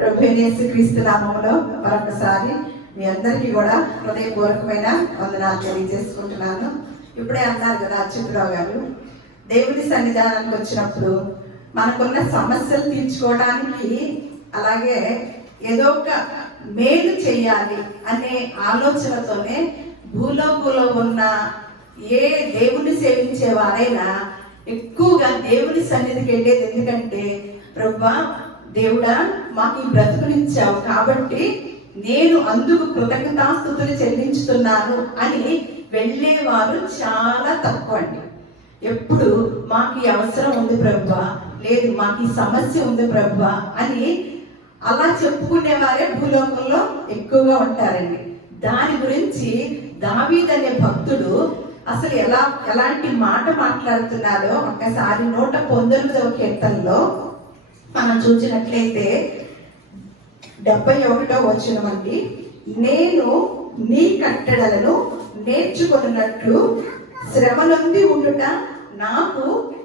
ప్రభువైన యేసుక్రీస్తు నామములో మరొకసారి మీ అందరికీ కూడా హృదయపూర్వకమైన వందనాలు తెలియజేసుకుంటున్నాను. ఇప్పుడే అన్నారు కదా అచ్యుతరావు గారు, దేవుని సన్నిధానానికి వచ్చినప్పుడు మనకున్న సమస్యలు తీర్చుకోవడానికి, అలాగే ఏదో ఒక మేలు చేయాలి అనే ఆలోచనతోనే భూలోకంలో ఉన్న ఏ దేవుణ్ణి సేవించే వారైనా ఎక్కువగా దేవుని సన్నిధికి వెళ్ళేది. ఎందుకంటే ప్రభువా, దేవుడా, మాకు ఈ బ్రతుకునిచ్చావు కాబట్టి నేను అందుకు కృతజ్ఞతాస్తుతులు చెల్లించుతున్నాను అని వెళ్ళేవారు చాలా తక్కువ అండి. ఎప్పుడు మాకు ఈ అవసరం ఉంది ప్రభువా, లేదు మాకు ఈ సమస్య ఉంది ప్రభువా అని అలా చెప్పుకునేవారే భూలోకంలో ఎక్కువగా ఉంటారండి. దాని గురించి దావీదు అనే భక్తుడు అసలు ఎలాంటి మాట మాట్లాడుతున్నారో ఒక్కసారి 119వ కీర్తనలో మనం చూసినట్లయితే 71వ వచనం అండి. నేను నీ కట్టడలను నేర్చుకున్నట్లు శ్రమలొంది ఉండుట నాకు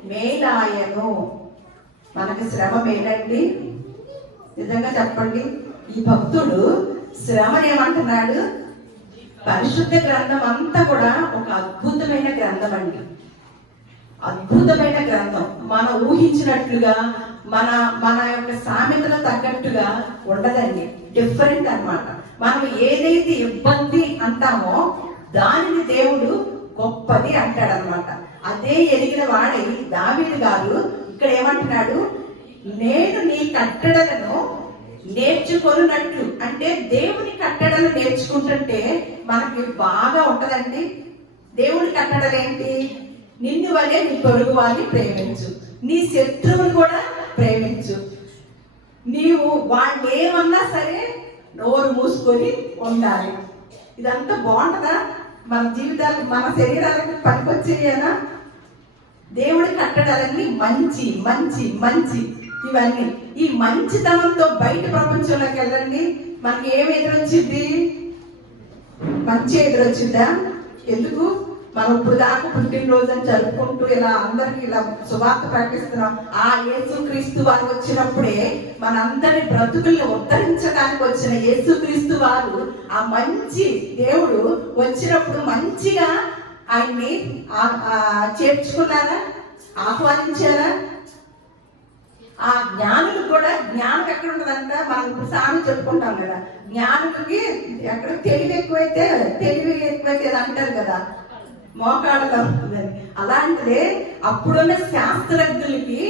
మేలాయను. మనకు శ్రమ మేలండి? నిజంగా చెప్పండి. ఈ భక్తుడు శ్రమను ఏమంటున్నాడు? పరిశుద్ధ గ్రంథం అంతా కూడా ఒక అద్భుతమైన గ్రంథం అండి, అద్భుతమైన గ్రంథం. మనం ఊహించినట్లుగా మన యొక్క సామెతలో తగ్గట్టుగా ఉండదండి, డిఫరెంట్ అన్నమాట. మనం ఏదైతే ఇబ్బంది అంటామో దానిని దేవుడు గొప్పది అంటాడనమాట. అదే ఎరిగిన వాడై దావీదు గారు ఇక్కడ ఏమంటున్నాడు? నేను నీ కట్టడలను నేర్చుకొనున్నట్లు. అంటే దేవుని కట్టడలు నేర్చుకుంటుంటే మనకి బాగా ఉంటదండి. దేవుని కట్టడలు ఏంటి? నిన్ను వలే నీ పొరుగు వారిని ప్రేమించు, నీ శత్రువుని కూడా ప్రేమించు, నీవు వాళ్ళు ఏమన్నా సరే నోరు మూసుకొని ఉండాలి. ఇదంతా బాగుంటుందా? మన జీవితాలు, మన శరీరాలకు పనికొచ్చేయేనా? దేవుడి కట్టడాలన్నీ మంచి మంచి మంచి ఇవన్నీ. ఈ మంచితనంతో బయట ప్రపంచంలోకి వెళ్ళండి, మనకి ఏమి ఎదురొచ్చింది? మంచి ఎదురొచ్చిందా? ఎందుకు? మనం ఇప్పుడు దాకా పుట్టినరోజు అని జరుపుకుంటూ ఇలా అందరికి ఇలా సువార్త ప్రకటిస్తున్నాం. ఆ యేసుక్రీస్తు వారు వచ్చినప్పుడే మనందరి బ్రతుకుల్ని ఉద్ధరించడానికి వచ్చిన యేసుక్రీస్తు వారు, ఆ మంచి దేవుడు వచ్చినప్పుడు మంచిగా ఆయన్ని చేర్చుకున్నారా? ఆహ్వానించారా? ఆ జ్ఞానులు కూడా, జ్ఞానం ఎక్కడ ఉంటుందంట? మనం ఇప్పుడు సామి చెప్పుకుంటాం కదా, జ్ఞానులకి ఎక్కడ తెలివి ఎక్కువైతే అంటారు కదా, మోకాళ్ళలో ఉంటుందని. అలాంటిదే అప్పుడున్న శాస్త్రజ్ఞులకి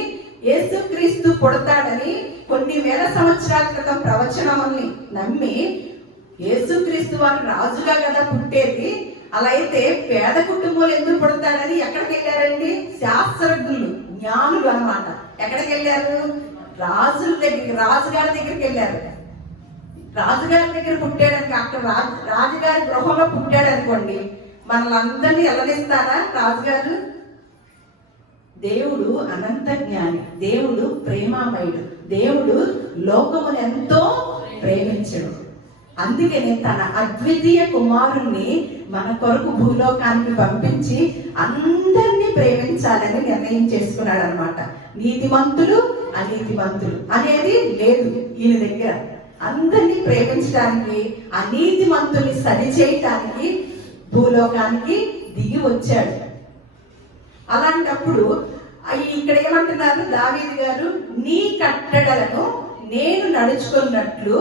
యేసుక్రీస్తు పుడతాడని కొన్ని వేల సంవత్సరాల క్రితం ప్రవచనాన్ని నమ్మి, యేసుక్రీస్తు వారు రాజుగా కదా పుట్టేది, అలా అయితే పేద కుటుంబాలు ఎందుకు పుడతాడని ఎక్కడికి వెళ్ళారండి? శాస్త్రజ్ఞులు, జ్ఞానులు అన్నమాట. ఎక్కడికి వెళ్ళారు? రాజుల దగ్గరికి, రాజుగారి దగ్గరికి వెళ్ళారు. రాజుగారి దగ్గర పుట్టాడనుకో, అక్కడ రాజుగారి గృహంలో పుట్టాడు అనుకోండి, మనల్ని వెళ్ళనిస్తారా రాజుగారు? దేవుడు అనంత జ్ఞాని, దేవుడు ప్రేమామయుడు, దేవుడు లోకమును ఎంతో ప్రేమించడు. అందుకనే తన అద్వితీయ కుమారుణ్ణి మన కొరకు భూలోకానికి పంపించి అందరినీ ప్రేమించాలని నిర్ణయం చేసుకున్నాడు అనమాట. నీతిమంతులు అనీతిమంతులు అనేది లేదు ఈయన దగ్గర. అందరినీ ప్రేమించడానికి, ఆ నీతిమంతుల్ని సరిచేయటానికి భూలోకానికి దిగి వచ్చాడు. అలాంటప్పుడు ఇక్కడ ఏమంటున్నారు దావీదు గారు? నీ కట్టడలను నేను నడుచుకున్నట్లు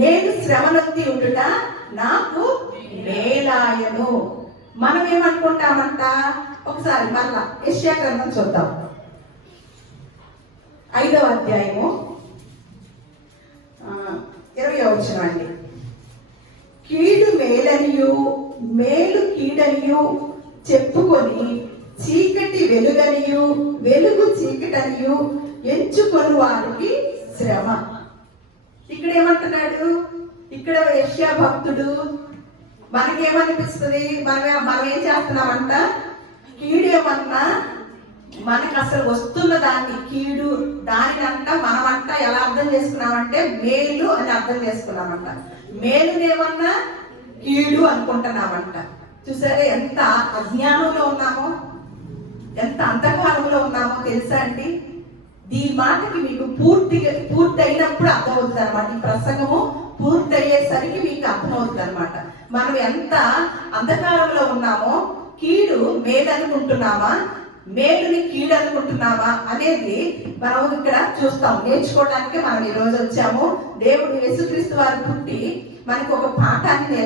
నేను శ్రమనొంది ఉండుట నాకు మేలాయను. మనం ఏమనుకుంటామంట? ఒకసారి మరలా యెషయా గ్రంథం చూద్దాం, 5వ అధ్యాయము 20వ వచనం అండి. కీడు మేలనియు మేలు కీడనియు చెప్పుకొని చీకటి వెలుగనియు వెలుగు చీకటనియు ఎంచుకొని వారికి శ్రమ. ఇక్కడ ఏమంటున్నాడు? ఇక్కడ యెషయా భక్తుడు మనకేమనిపిస్తుంది? మనం ఏం చేస్తున్నామంట? కీడేమన్నా మనకు అసలు వస్తున్న దాన్ని, కీడు దానినంట మనమంట ఎలా అర్థం చేసుకున్నామంటే మేలు అని అర్థం చేసుకున్నామంట. మేలునేమన్నా కీడు అనుకుంటున్నామంట. చూసారా ఎంత అజ్ఞానంలో ఉన్నామో, ఎంత అంధకారంలో ఉన్నామో తెలుసా అండి? ఈ మాటకి మీకు పూర్తయినప్పుడు అర్థమవుతుంది అనమాట. ఈ ప్రసంగము పూర్తయ్యేసరికి మీకు అర్థమవుతుంది అనమాట. మనం ఎంత అంధకారంలో ఉన్నామో, కీడు మేలు అనుకుంటున్నామా, మేలుని కీడు అనుకుంటున్నామా అనేది మనం ఇక్కడ చూస్తాం. నేర్చుకోవడానికి మనం ఈ రోజు వచ్చాము. దేవుడు యేసుక్రీస్తు వారు పుట్టి మనకు ఒక పాఠాన్ని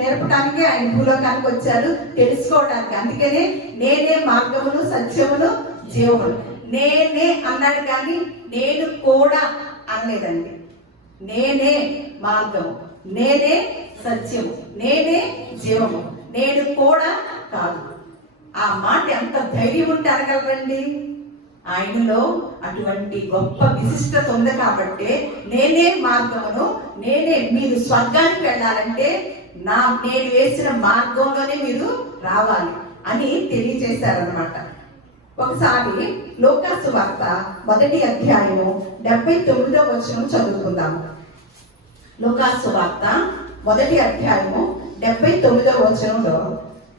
నేర్పడానికి ఆయన భూలోకానికి వచ్చారు, తెలుసుకోవడానికి. అందుకనే నేనే మార్గమును సత్యమును జీవమును. నేనే అన్నాడు కానీ నేను కూడా అనలేదండి. నేనే మార్గము, నేనే సత్యము, నేనే జీవము, నేను కూడా కాదు. ఆ మాట ఎంత ధైర్యం ఉంటే అనగలరండి. ఆయనలో అటువంటి గొప్ప విశిష్టత ఉంది కాబట్టి నేనే మార్గమును, నేనే, మీరు స్వర్గానికి వెళ్ళాలంటే నేను వేసిన మార్గంలోనే మీరు రావాలి అని తెలియజేశారనమాట. ఒకసారి లూకాసు వార్త 1వ అధ్యాయము 79వ వచనం చదువుకుందాము. లూకాసు వార్త 1వ అధ్యాయము 79వ వచనంలో,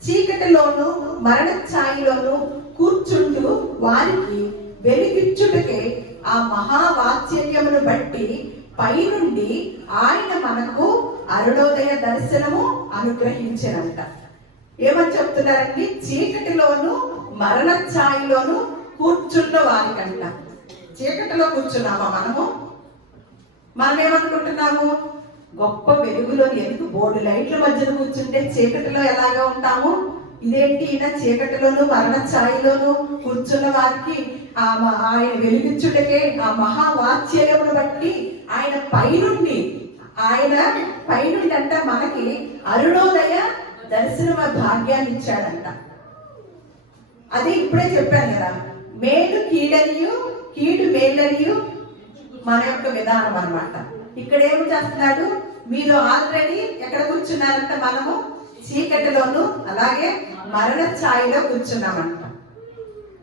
చీకటిలోను మరణ ఛాయలోను కూర్చుంటూ వారికి వెలిగిచ్చుటకే ఆ మహావాత్సల్యమును బట్టి పైనుండి ఆయన మనకు అరుణోదయ దర్శనము అనుగ్రహించనంట. ఏమని చెప్తున్నారండి? చీకటిలోను మరణ ఛాయలోను కూర్చున్న వారికంట. చీకటిలో కూర్చున్నామా మనం ఏమనుకుంటున్నాము? గొప్ప వెలుగులో, ఎందుకు బోర్డు లైట్ల మధ్యలో కూర్చుంటే చీకటిలో ఎలాగా ఉంటాము? ఇదేంటి, ఈయన చీకటిలోను మరణ ఛాయలోను కూర్చున్న వారికి ఆయన వెలిగించుటకే ఆ మహావాత్సల్యమును బట్టి ఆయన పైనుండి అంట మనకి అరుణోదయ దర్శన భాగ్యాన్ని ఇచ్చాడంట. అది ఇప్పుడే చెప్పాను కదా, మేలు కీడనియు కీడు మేలనియు మన యొక్క విధానం అన్నమాట. ఇక్కడ ఏమి చేస్తున్నాడు? మీరు ఆల్రెడీ ఎక్కడ కూర్చున్నారంట? మనము చీకటిలోను అలాగే మరణ ఛాయలో కూర్చున్నామంట.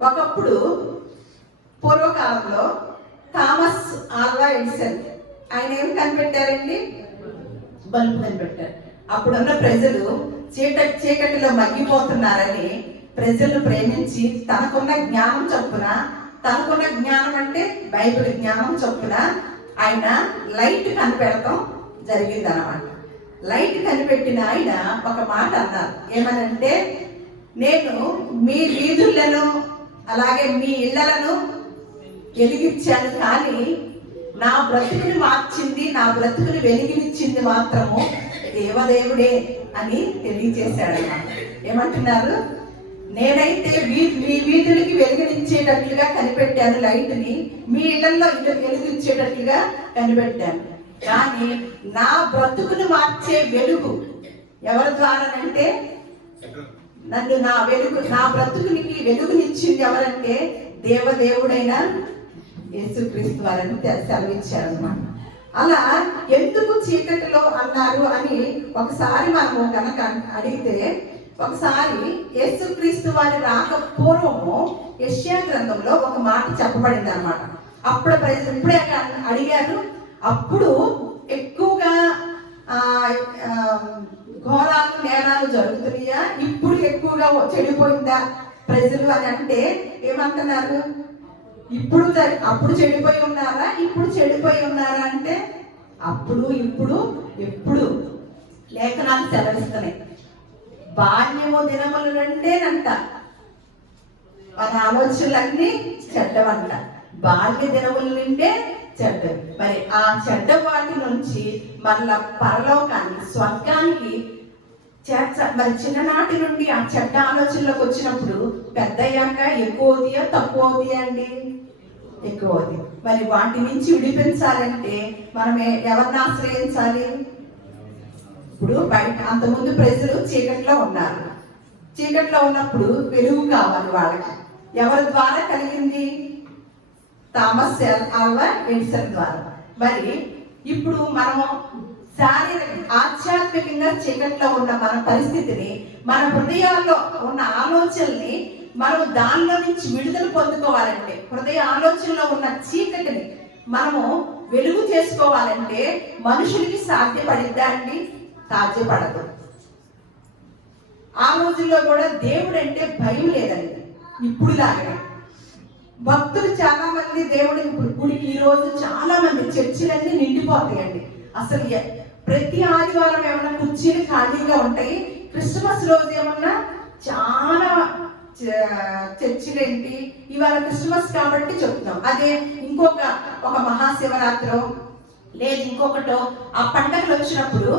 ఒకప్పుడు పూర్వకాలంలో థామస్ ఆల్వా ఎడిసన్ ఆయన ఏం కనిపెట్టారండి? బల్బు కనిపెట్టారు. అప్పుడున్న ప్రజలు చీకటిలో మగ్గిపోతున్నారని ప్రజలను ప్రేమించి తనకున్న జ్ఞానం చొప్పున, తనకున్న జ్ఞానం అంటే బైబిల్ జ్ఞానం చొప్పున ఆయన లైట్ కనిపెడతాం జరిగింది అనమాట. లైట్ కనిపెట్టిన ఆయన ఒక మాట అన్నారు. ఏమనంటే, నేను మీ వీధులను అలాగే మీ ఇళ్లను వెలిగించాను, కానీ నా బ్రతుకుని మార్చింది, నా బ్రతుకుని వెలిగినిచ్చింది మాత్రము దేవదేవుడే అని తెలియజేశాడు. ఏమంటున్నారు? నేనైతే మీ వీధులకి వెలిగించేటట్లుగా కనిపెట్టాను లైట్ని, మీ ఇళ్లలో వెలిగించేటట్లుగా కనిపెట్టాను, కానీ నా బ్రతుకును మార్చే వెలుగు ఎవరి ద్వారానంటే, నా బ్రతుకునికి వెలుగునిచ్చింది ఎవరంటే దేవదేవుడైన యేసుక్రీస్తు వారని సెలవిచ్చారు అన్నమాట. అలా ఎందుకు చీకటిలో అన్నారు అని ఒకసారి మనము కనుక అడిగితే, ఒకసారి యేసుక్రీస్తు వారి రాక పూర్వము యెషయా గ్రంథంలో ఒక మాట చెప్పబడింది అన్నమాట. అప్పుడు ప్రజలు ఇప్పుడే అడిగారు, అప్పుడు ఎక్కువగా ఘోరాలు నేరాలు జరుగుతున్నాయా, ఇప్పుడు ఎక్కువగా చెడిపోయిందా ప్రజలు అని అంటే ఏమంటున్నారు? అప్పుడు చెడిపోయి ఉన్నారా, ఇప్పుడు చెడిపోయి ఉన్నారా అంటే అప్పుడు ఇప్పుడు ఎప్పుడు లేఖనాలు సెలవిస్తున్నాయి. బాల్యము దినముల నుండేనంట మన ఆలోచనలన్నీ చెడ్డవంట. బాల్య దినముల నుండే చెడ్డ. మరి ఆ చెడ్డ వాటి నుంచి మళ్ళా పరలోకానికి, స్వర్గానికి మరి చిన్ననాటి నుండి ఆ చెడ్డ ఆలోచనలోకి వచ్చినప్పుడు పెద్ద అయ్యాక ఎక్కువ అవుతాయా తక్కువ అవుతాయా అండి? ఎక్కువ అవుతాయి. మరి వాటి నుంచి విడిపించాలంటే మనం ఎవరిని ఆశ్రయించాలి? ఇప్పుడు బయట అంతకుముందు ప్రజలు చీకట్లో ఉన్నారు. చీకట్లో ఉన్నప్పుడు వెలుగు కావాలి వాళ్ళకి. ఎవరి ద్వారా కలిగింది? థామస్ ఆల్వా ఎడిసన్ ద్వారా. మరి ఇప్పుడు మనము ఆధ్యాత్మికంగా చీకట్లో ఉన్న మన పరిస్థితిని, మన హృదయాల్లో ఉన్న ఆలోచనల్ని మనము దానిలో నుంచి విడుదల పొందుకోవాలంటే, హృదయ ఆలోచనలో ఉన్న చీకటిని మనము వెలుగు చేసుకోవాలంటే మనుషులకి సాధ్యపడిద్దా అండి? సాధ్యపడదు. ఆ రోజుల్లో కూడా దేవుడు అంటే భయం లేదండి. ఇప్పుడు లాగానే భక్తులు చాలా మంది దేవుడి గుడికి ఈ రోజు చాలా మంది చర్చిలన్నీ నిండిపోతాయండి. అసలు ప్రతి ఆదివారం ఏమన్నా కుర్చీలు ఖాళీగా ఉంటాయి. క్రిస్మస్ రోజు ఏమన్నా చాలా చర్చిలు ఏంటి, ఇవాళ క్రిస్మస్ కాబట్టి చెప్తున్నాం. అదే ఒక మహాశివరాత్రి లేదు ఇంకొకటో ఆ పండగలు వచ్చినప్పుడు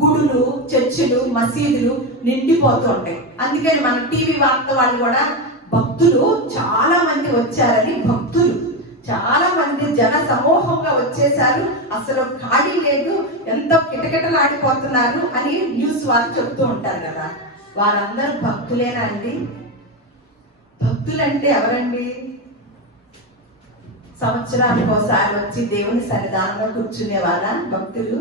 గుడులు, చర్చిలు, మసీదులు నిండిపోతూ ఉంటాయి. అందుకని మన టీవీ వార్త వాళ్ళు కూడా భక్తులు చాలా మంది వచ్చారని, భక్తులు చాలా మంది జన సమూహంగా వచ్చేసారు, అసలు ఖాళీ లేదు, ఎంతో కిటకిటలాడిపోతున్నారు అని న్యూస్ వాళ్ళు చెప్తూ ఉంటారు కదా. వారందరూ భక్తులేనా అండి? భక్తులంటే ఎవరండి? సంవత్సరానికి ఒకసారి వచ్చి దేవుని సన్నిధానంలో కూర్చునే వాళ్ళ భక్తులు?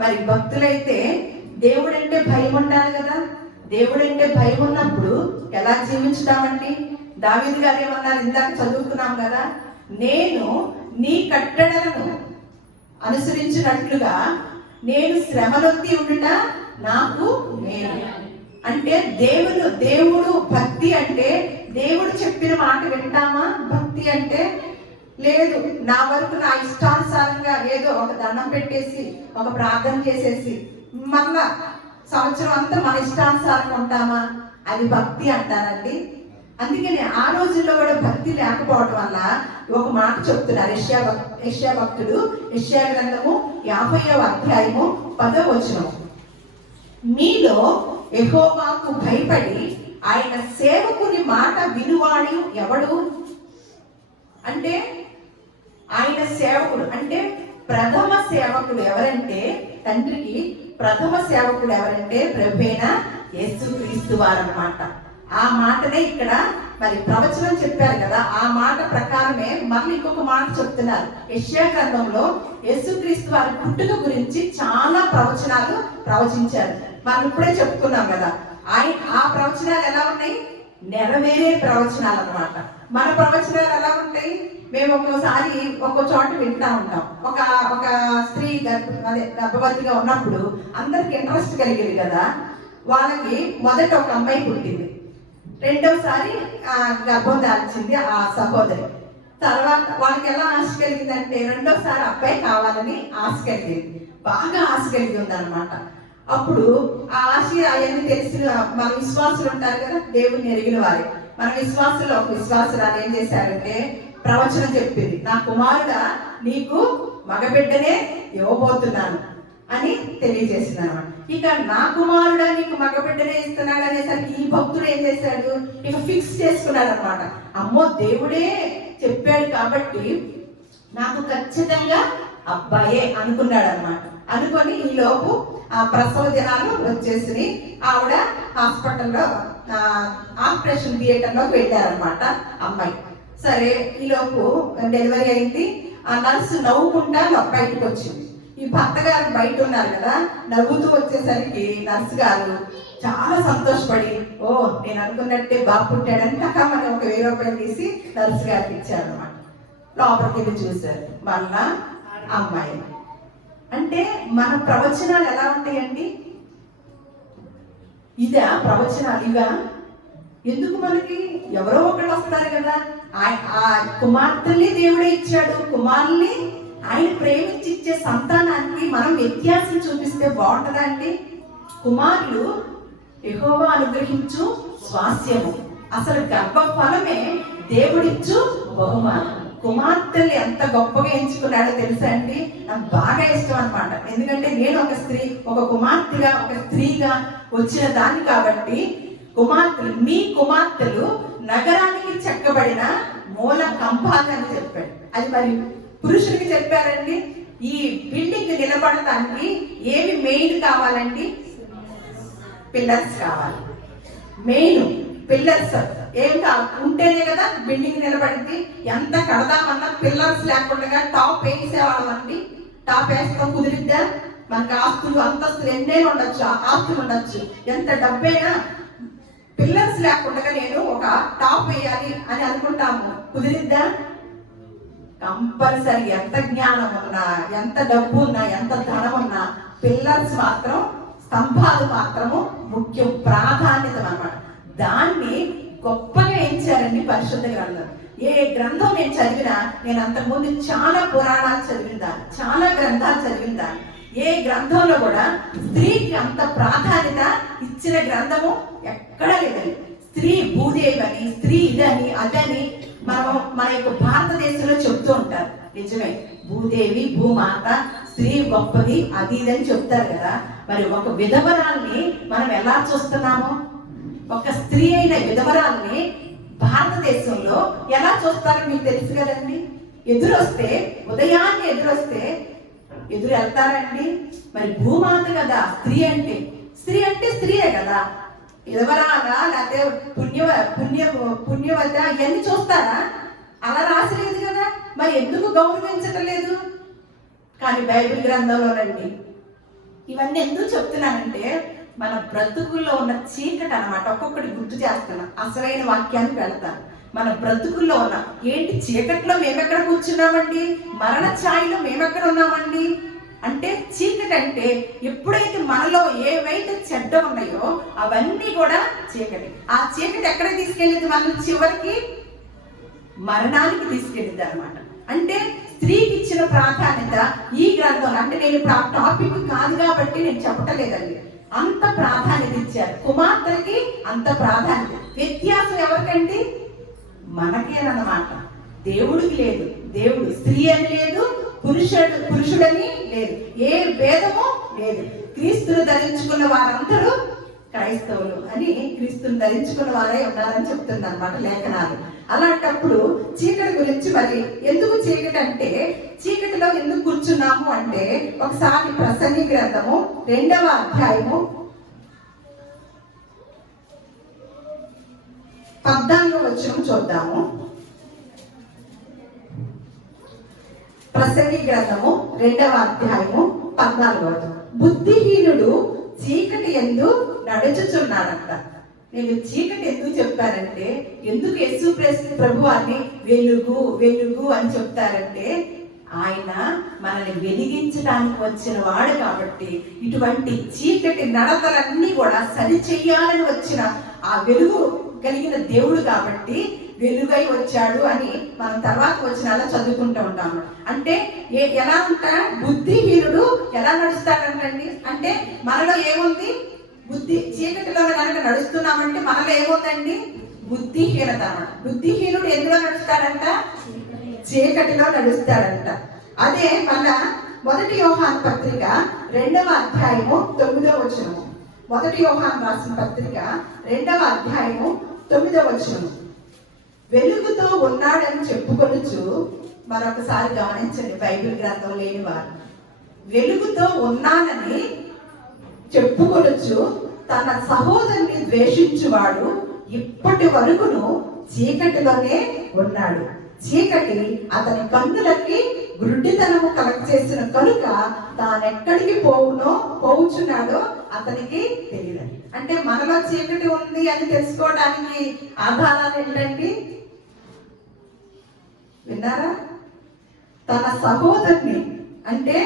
మరి భక్తులైతే దేవుడంటే భయం ఉండాలి కదా. దేవుడంటే భయం ఉన్నప్పుడు ఎలా జీవించుదామండి? దావీదు గారు ఏమన్నారు, ఇందాక చదువుకున్నాం కదా, నేను నీ కట్టడలను అనుసరించినట్లుగా నేను శ్రమలొంది ఉండుట నాకు మేలు. అంటే దేవుడు భక్తి అంటే దేవుడు చెప్పిన మాట వింటామా? భక్తి అంటే లేదు, నా వరకు నా ఇష్టానుసారంగా ఏదో ఒక దండం పెట్టేసి ఒక ప్రార్థన చేసేసి మళ్ళా సంవత్సరం అంతా మన ఇష్టానుసారంగా ఉంటామా? అది భక్తి అంటారండి. అందుకని ఆ రోజుల్లో కూడా భక్తి లేకపోవడం వల్ల ఒక మాట చెప్తున్నారు యెషయా భక్తుడు, యెషయా గ్రంథము 50వ అధ్యాయము 10వ వచనము, మీలో యెహోవాకు భయపడి ఆయన సేవకుని మాట వినువాడు ఎవడు? అంటే ఆయన సేవకుడు అంటే ప్రథమ సేవకుడు ఎవరంటే, తండ్రికి ప్రథమ సేవకుడు ఎవరంటే ప్రభువైన యేసుక్రీస్తు వారు అన్నమాట. ఆ మాటనే ఇక్కడ మరి ప్రవచనం చెప్పారు కదా, ఆ మాట ప్రకారమే మళ్ళీ ఇంకొక మాట చెప్తున్నారు. యెషయా గ్రంథంలో యేసుక్రీస్తు వారి పుట్టుక గురించి చాలా ప్రవచనాలు ప్రవచించారు. మనం ఇప్పుడే చెప్పుకున్నాం కదా, ఆ ప్రవచనాలు ఎలా ఉన్నాయి? నెరవేరే ప్రవచనాలు అన్నమాట. మన ప్రవచనాలు ఎలా ఉంటాయి? మేము ఒక్కోసారి ఒక్కో చోట వింటా ఉంటాం. ఒక స్త్రీ గర్భవతిగా ఉన్నప్పుడు అందరికి ఇంట్రెస్ట్ కలిగేది కదా. వాళ్ళకి మొదట ఒక అమ్మాయి పుట్టింది, రెండవసారి గర్భం దాల్చింది ఆ సహోదరి. తర్వాత వాళ్ళకి ఎలా ఆశ కలిగిందంటే రెండోసారి అబ్బాయి కావాలని ఆశ కలిగింది, బాగా ఆశ కలిగి ఉందన్నమాట. అప్పుడు ఆ ఆశ అవన్నీ తెలిసిన మన విశ్వాసులు ఉంటారు కదా, దేవుని ఎరిగిన వారి, మన విశ్వాసులు ఒక విశ్వాసురాలు ఏం చేశారంటే ప్రవచనం చెప్పింది, నా కుమారుడా నీకు మగబిడ్డనే ఇవ్వబోతున్నాను అని తెలియజేసింది అనమాట. ఇక నా కుమారుడా నీకు మగబిడ్డనే ఇస్తున్నాడు అనేసరికి ఈ భక్తుడు ఏం చేశాడు, ఇక ఫిక్స్ చేసుకున్నాడు అనమాట. అమ్మో దేవుడే చెప్పాడు కాబట్టి నాకు ఖచ్చితంగా అబ్బాయే అనుకున్నాడు అనమాట. అనుకొని ఈ లోపు ఆ ప్రసవ దినాలు వచ్చేసి ఆవిడ హాస్పిటల్లో ఆపరేషన్ థియేటర్లోకి వెళ్ళారనమాట అమ్మాయి. సరే ఈ లోపు డెలివరీ అయింది. ఆ నర్సు నవ్వుకుంటా బయటకు వచ్చింది. ఈ భర్త గారు బయట ఉన్నారు కదా, నవ్వుతూ వచ్చేసరికి నర్సు గారు చాలా సంతోషపడి, ఓ నేను అనుకున్నట్టే బాబు పుట్టాడని మన ఒక 1000 రూపాయలు తీసి నర్సు గారికి ఇచ్చారు అనమాట. లోపలికి వెళ్ళి చూశారు మళ్ళా అమ్మాయి. అంటే మన ప్రవచనాలు ఎలా ఉంటాయండి? ఇదా ప్రవచనాలు? ఇవా? ఎందుకు మనకి ఎవరో ఒకళ్ళు వస్తారు కదా. ఆ కుమార్తెల్ని దేవుడే ఇచ్చాడు, కుమారుల్ని ఆయన ప్రేమించి ఇచ్చే సంతానానికి మనం వ్యత్యాసం చూపిస్తే బాగుంటుందా అండి? కుమారులు యెహోవా అనుగ్రహించు స్వాస్యము, అసలు గర్భఫలమే దేవుడిచ్చు బహుమానం. కుమార్తెల్ని ఎంత గొప్పగా ఎంచుకున్నాడో తెలుసా అండి? నాకు బాగా ఇష్టం అనమాట. ఎందుకంటే నేను ఒక కుమార్తెగా ఒక స్త్రీగా వచ్చిన దాన్ని కాబట్టి కుమార్తెలు, మీ కుమార్తెలు నగరానికి చెక్కబడిన మూల కంపాలు అని చెప్పాడు. అది మరి పురుషుడికి చెప్పారండి. ఈ బిల్డింగ్ నిలబడటానికి ఏమి మెయిన్ కావాలండి? పిల్లర్స్ కావాలి. మెయిన్ పిల్లర్స్ ఏం ఉంటేనే కదా బిల్డింగ్ నిలబడింది. ఎంత కడదామన్నా పిల్లర్స్ లేకుండా టాప్ వేసేవాళ్ళమండి. టాప్ వేస్తాం కుదిరిద్దా? మనకి ఆస్తులు అంతస్తులు ఎన్నే ఉండొచ్చు, ఆస్తులు ఉండొచ్చు, ఎంత డబ్బైనా పిల్లర్స్ లేకుండా నేను ఒక టాప్ వేయాలి అని అనుకుంటాము, కుదిరిద్దా? కంపల్సరీ ఎంత జ్ఞానం ఉన్నా, ఎంత డబ్బు ఉన్నా, ఎంత ధనం ఉన్నా పిల్లర్స్ మాత్రం, స్తంభాలు మాత్రము ముఖ్యం, ప్రాధాన్యత అన్నమాట. దాన్ని గొప్పగా ఎంచారండి పరిశుద్ధ గ్రంథం. ఏ గ్రంథం నేను చదివినా, నేను అంతకుముందు చాలా పురాణాలు చదివిందాను, చాలా గ్రంథాలు చదివిందాను. ఏ గ్రంథంలో కూడా స్త్రీకి అంత ప్రాధాన్యత ఇచ్చిన గ్రంథము ఎక్కడా లేదండి. స్త్రీ భూదేవి అని, స్త్రీ ఇదని అదని మన యొక్క భారతదేశంలో చెప్తూ ఉంటారు. నిజమే, భూదేవి, భూమాత, స్త్రీ గొప్పది, అది ఇదని చెప్తారు కదా. మరి ఒక విధవరాల్ని మనం ఎలా చూస్తున్నామో, ఒక స్త్రీ అయిన విధవరాల్ని భారతదేశంలో ఎలా చూస్తారో మీకు తెలుసు కదండి. ఎదురొస్తే, ఉదయాన్నే ఎదురొస్తే ఎదురు వెళ్తారండి. మరి భూమాత కదా స్త్రీ అంటే, స్త్రీ అంటే స్త్రీయే కదా. విధవరాలా లేకపోతే పుణ్యవత ఇవన్నీ చూస్తారా? అలా రాసలేదు కదా. మరి ఎందుకు గౌరవించటం లేదు? కానీ బైబిల్ గ్రంథంలోనండి ఇవన్నీ ఎందుకు చెప్తున్నానంటే, మన బ్రతుకుల్లో ఉన్న చీకటి అన్నమాట. ఒక్కొక్కటి గుర్తు చేస్తున్నా, అసలైన వాక్యానికి వెళ్తాను. మన బ్రతుకుల్లో ఉన్న ఏంటి, చీకట్లో మేమెక్కడ కూర్చున్నామండి, మరణ ఛాయలో మేమెక్కడ ఉన్నామండి. అంటే చీకటి అంటే ఎప్పుడైతే మనలో ఏవైతే చెడ్డ ఉన్నాయో అవన్నీ కూడా చీకటి. ఆ చీకటి ఎక్కడికి తీసుకెళ్ళింది? మనల్ని చివరికి మరణానికి తీసుకెళ్ళింది అనమాట. అంటే స్త్రీకి ఇచ్చిన ప్రాధాన్యత ఈ గ్రంథం, అంటే నేను ఇప్పుడు ఆ టాపిక్ కాదు కాబట్టి నేను చెప్పటలేదండి, అంత ప్రాధాన్యత ఇచ్చారు. కుమార్తెలకి అంత ప్రాధాన్యత. వ్యత్యాసం ఎవరికండి? మనకేనమాట. దేవుడికి లేదు. దేవుడు స్త్రీ అని లేదు, పురుషుడని లేదు, ఏ భేదము లేదు. క్రీస్తును ధరించుకున్న వారందరూ క్రైస్తవులు అని, క్రీస్తును ధరించుకున్న వారే ఉన్నారని చెప్తుంది అనమాట లేఖనాలు. అలాంటప్పుడు చీకటి గురించి, మరి ఎందుకు చీకటి అంటే, చీకటిలో ఎందుకు కూర్చున్నాము అంటే, ఒకసారి ప్రసంగి గ్రంథము 2వ అధ్యాయము 14వ వచనం చూద్దాము. ప్రసంగి గ్రంథము 2వ అధ్యాయము 14వ వచనం. బుద్ధిహీనుడు చీకటి యందు నడుచుచున్నాడంట. నేను చీకటి ఎందుకు చెప్పానంటే, ఎందుకు యేసు ప్రభు అని వెలుగు వెలుగు అని చెప్తారంటే, ఆయన మనల్ని వెలిగించడానికి వచ్చిన వాడు కాబట్టి, ఇటువంటి చీకటి నడతలన్నీ కూడా సరి చెయ్యాలని వచ్చిన ఆ వెలుగు కలిగిన దేవుడు కాబట్టి వెలుగై వచ్చాడు అని మనం తర్వాత వచ్చిన చదువుకుంటూ ఉంటాము. అంటే ఎలా ఉంటా, బుద్ధిహీనుడు ఎలా నడుస్తాడంటండి. అంటే మనలో ఏముంది? బుద్ధి. చీకటిలో కనుక నడుస్తున్నామంటే మనలో ఏముందండి? బుద్ధిహీనత అన్నమాట. బుద్ధిహీనుడు ఎందులో నడుస్తాడంట? చీకటిలో నడుస్తాడంట. అదే మళ్ళా 1 యోహాను పత్రిక 2వ అధ్యాయము 9వ వచనము. 1 యోహాను రాసిన పత్రిక 2వ అధ్యాయము 9వ వచనము. వెలుగుతో ఉన్నాడని చెప్పుకొనుచు, మరొకసారి గమనించండి బైబిల్ గ్రంథం లేని వారు, వెలుగుతో ఉన్నానని చెప్పుకొనుచు తన సహోదరుని ద్వేషించువాడు ఇప్పటి వరకును చీకటిలోనే ఉన్నాడు. చీకటి అతని కన్నులకి గుడ్డితనము కలగచేసిన కనుక తానెక్కడికి పోవుచున్నాడో అతనికి తెలియదు. అంటే మనలో చీకటి ఉంది అని తెలుసుకోవడానికి ఆధారాలు ఏంటండి? విన్నారా? తన సహోదరుని, అంటే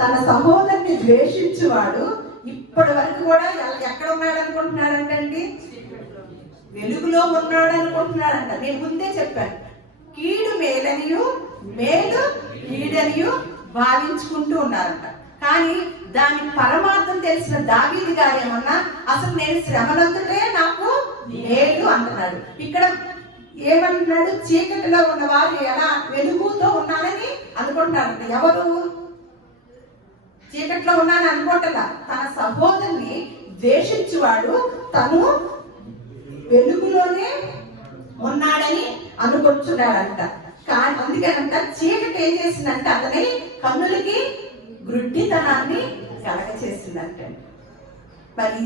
తన సహోదరుని ద్వేషించువాడు ఇప్పటి వరకు కూడా ఎక్కడ ఉన్నాడు అనుకుంటున్నాడంటండి? వెలుగులో ఉన్నాడు అనుకుంటున్నాడంట. నేను ముందే చెప్పాను, కీడు మేలనియు మేలు కీడనియు భావించుకుంటూ ఉన్నారంట. కానీ దాని పరమార్థం తెలిసిన దావీదు గారు ఏమన్నా, అసలు నేను శ్రమలందుకే నాకు మేలు అంటున్నాడు. ఇక్కడ ఏమంటున్నాడు? చీకటిలో ఉన్న వారు ఎలా వెలుగుతో ఉన్నానని అనుకుంటున్నారంట. ఎవరు చీకట్లో ఉన్నానని అనుకుంటా? తన సహోదరుని ద్వేషించువాడు తను వెలుగులోనే ఉన్నాడని అనుకుంటున్నాడంట. కానీ అందుకేనంట చీకటి ఏం చేసిందంటే అతని కన్నులకి గ్రుడ్డితనాన్ని కలగచేసిందంట. మరి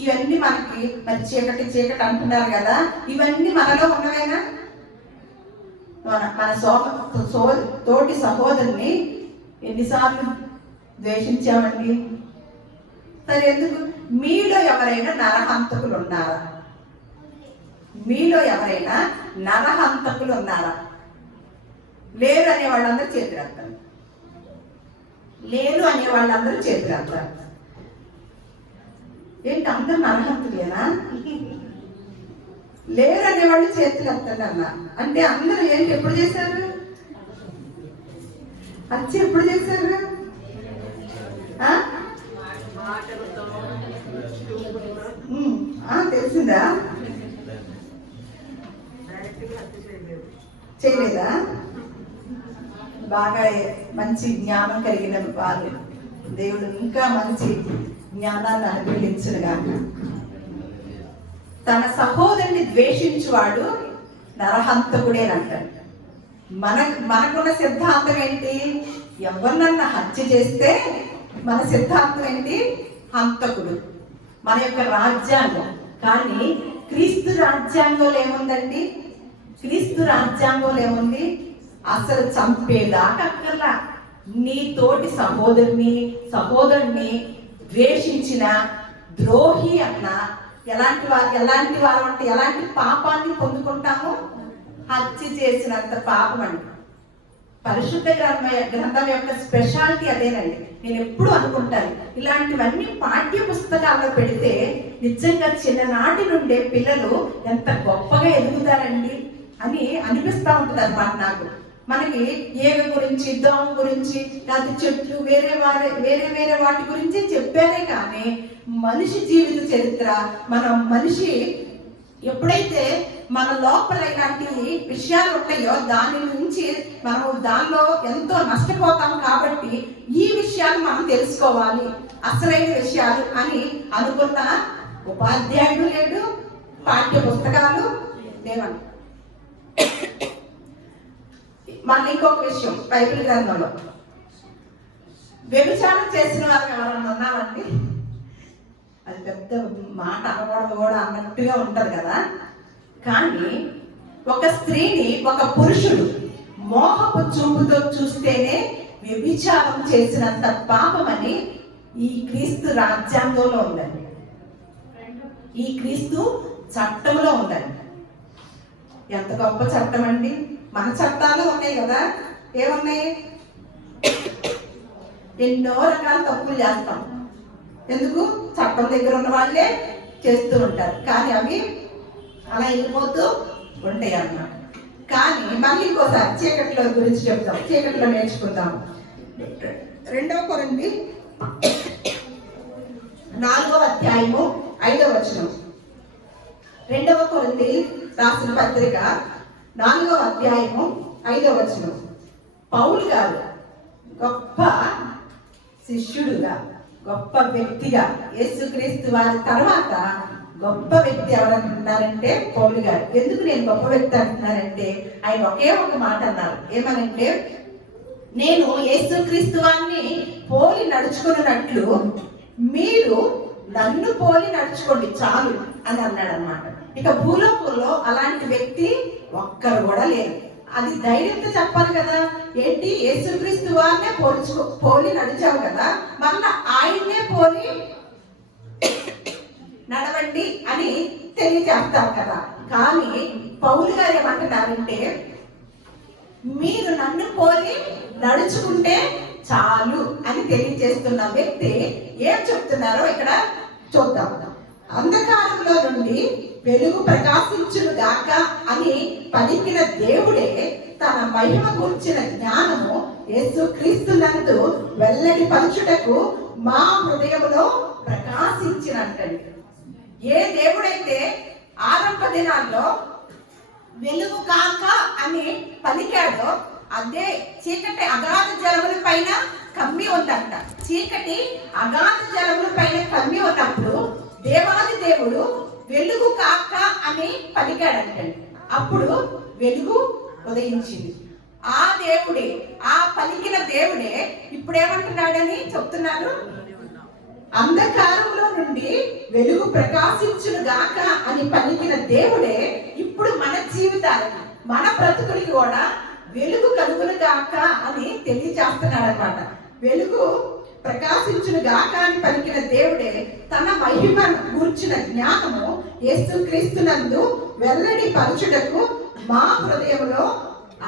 ఇవన్నీ మనకి, మరి చీకటి చీకటి అంటున్నారు కదా, ఇవన్నీ మనలో ఉన్నవేనా? మన తోటి సహోదరుని ఎన్నిసార్లు ద్వేషించామండి? సరే, ఎందుకు? మీలో ఎవరైనా నరహంతకులు ఉన్నారా? మీలో ఎవరైనా నరహంతకులు ఉన్నారా? లేరు అనే వాళ్ళందరూ చేతులెత్తారు. లేరు అనే వాళ్ళందరూ చేతులెత్తారు. ఏంటి అందరూ నరహంతులేనా? లేరు అనేవాళ్ళు చేతులు ఎత్తండి అంటే అందరూ ఏంటి ఎప్పుడు చేశారు? హత్య ఎప్పుడు చేశారు? తెలిసిందా? చేయలేదా? బాగా మంచి జ్ఞానం కలిగిన వారు దేవుడు ఇంకా మంచి జ్ఞానాన్ని అనుగ్రహించునుగా. తన సహోదరుని ద్వేషించువాడు నరహంతకుడేనంటాడు. మనకున్న సిద్ధాంతం ఏంటి? ఎవరినన్నా హత్య చేస్తే మన సిద్ధాంతం ఏంటి? హంతకుడు. మన యొక్క రాజ్యాంగం. కానీ క్రీస్తు రాజ్యాంగంలో ఏముందండి? క్రీస్తు రాజ్యాంగంలో ఏముంది? అసలు చంపేదాకా అక్కర్లా. నీ తోటి సహోదరుని ద్వేషించిన ద్రోహి అన్న ఎలాంటి వారు అంటే ఎలాంటి పాపాన్ని పొందుకుంటామో హత్య చేసినంత పాపం అండి. పరిశుద్ధ గ్రంథం యొక్క స్పెషాలిటీ అదేనండి. నేను ఎప్పుడు అనుకుంటాను, ఇలాంటివన్నీ పాఠ్య పుస్తకాల్లో పెడితే నిజంగా చిన్ననాటి నుండే పిల్లలు ఎంత గొప్పగా ఎదుగుతారండి అని అనిపిస్తూ ఉంటుంది అన్నమాట నాకు. మనకి ఏగ గురించి, దోమ గురించి, లేకపోతే చెట్లు వేరే వాటి గురించి చెప్పారే కానీ మనిషి జీవిత చరిత్ర, మనిషి ఎప్పుడైతే మన లోపల ఇలాంటి విషయాలు ఉంటాయో దాని నుంచి మనం దానిలో ఎంతో నష్టపోతాం. కాబట్టి ఈ విషయాలు మనం తెలుసుకోవాలి, అసలైన విషయాలు అని అనుకున్న ఉపాధ్యాయుడు లేడు, పాఠ్య పుస్తకాలు లేవండి. మళ్ళీ ఇంకొక విషయం, బైబిల్ గ్రంథంలో వ్యభిచారం చేసిన వారు ఎవరన్నా ఉన్నామండి? అది పెద్ద మాట అనకూడదు కూడా అన్నట్టుగా ఉంటది కదా. కానీ ఒక స్త్రీని ఒక పురుషుడు మోహపు చూపుతో చూస్తేనే వ్యభిచారం చేసినంత పాపమని ఈ క్రీస్తు రాజ్యాంగంలో ఉందండి, ఈ క్రీస్తు చట్టంలో ఉందండి. ఎంత గొప్ప చట్టం అండి! మన చట్టాలు ఉన్నాయి కదా, ఏమున్నాయి? ఎన్నో రకాల తప్పులు చేస్తాం. ఎందుకు? చట్టం దగ్గర ఉన్న వాళ్ళే చేస్తూ ఉంటారు, కానీ అవి అలా వెళ్ళిపోతూ ఉంటాయి అన్నమాట. కానీ మళ్ళీ ఇంకోసారి చీకట్లో గురించి చెప్తాం, చీకట్లో నేర్చుకుందాం. 2 కొరింథీ 4వ అధ్యాయము 5వ వచనం. 2 కొరింథీ రాసిన పత్రిక 4వ అధ్యాయము 5వ వచనం. పౌలు గారు గొప్ప శిష్యుడుగా, గొప్ప వ్యక్తిగా, యేసుక్రీస్తు వారి తర్వాత గొప్ప వ్యక్తి ఎవరంటున్నారంటే పౌలు గారు. ఎందుకు నేను గొప్ప వ్యక్తి అంటున్నారంటే ఆయన ఒకే ఒక మాట అన్నారు. ఏమనంటే, నేను యేసుక్రీస్తు వారిని పోలి నడుచుకున్నట్లు మీరు నన్ను పోలి నడుచుకోండి చాలు అని అన్నాడు అన్నమాట. ఇక భూలోకంలో అలాంటి వ్యక్తి ఒక్కరు కూడా లేరు. అది ధైర్యంతో చెప్పాలి కదా. ఏంటి? యేసుక్రీస్తు వారినే పోలి నడిచావు కదా, మళ్ళా ఆయన్నే పోలి నడవండి అని తెలియజేస్తారు కదా. కానీ పౌలు గారు ఏమంటున్నారంటే, మీరు నన్ను పోలి నడుచుకుంటే చాలు అని తెలియజేస్తున్న వ్యక్తి ఏం చెప్తున్నారో ఇక్కడ చూద్దాం. అంధకారంలో నుండి వెలుగు ప్రకాశించును గాక అని పలికిన దేవుడే తన మహిమ గురించిన జ్ఞానము యేసుక్రీస్తునందు వెల్లడి పరచుటకు మా హృదయంలో ప్రకాశించినట్టండి. ఏ దేవుడైతే ఆరంభ దినాల్లో వెలుగు కాక అని పలికాడో అదే చీకటి అగాధ జలముల పైన కమ్మి ఉందంట. చీకటి అగాధ జలముల పైన కమ్మి ఉన్నప్పుడు దేవాది దేవుడు వెలుగు కాక అని పలికాడంటండి. అప్పుడు వెలుగు ఉదయించింది. ఆ దేవుడే, ఆ పలికిన దేవుడే ఇప్పుడు ఏమంటున్నాడని చెప్తున్నారు. అంధకారంలో నుండి వెలుగు ప్రకాశించును గాక అని పలికిన దేవుడే ఇప్పుడు మన జీవితాలకి, మన బ్రతుకులకి కూడా వెలుగు కలుగును గాక అని తెలియజేస్తున్నాడు అన్నమాట. వెలుగు ప్రకాశించును గాక అని పలికిన దేవుడే తన మహిమను గూర్చిన జ్ఞానము యేసుక్రీస్తునందు వెల్లడి పరచుటకు మా హృదయంలో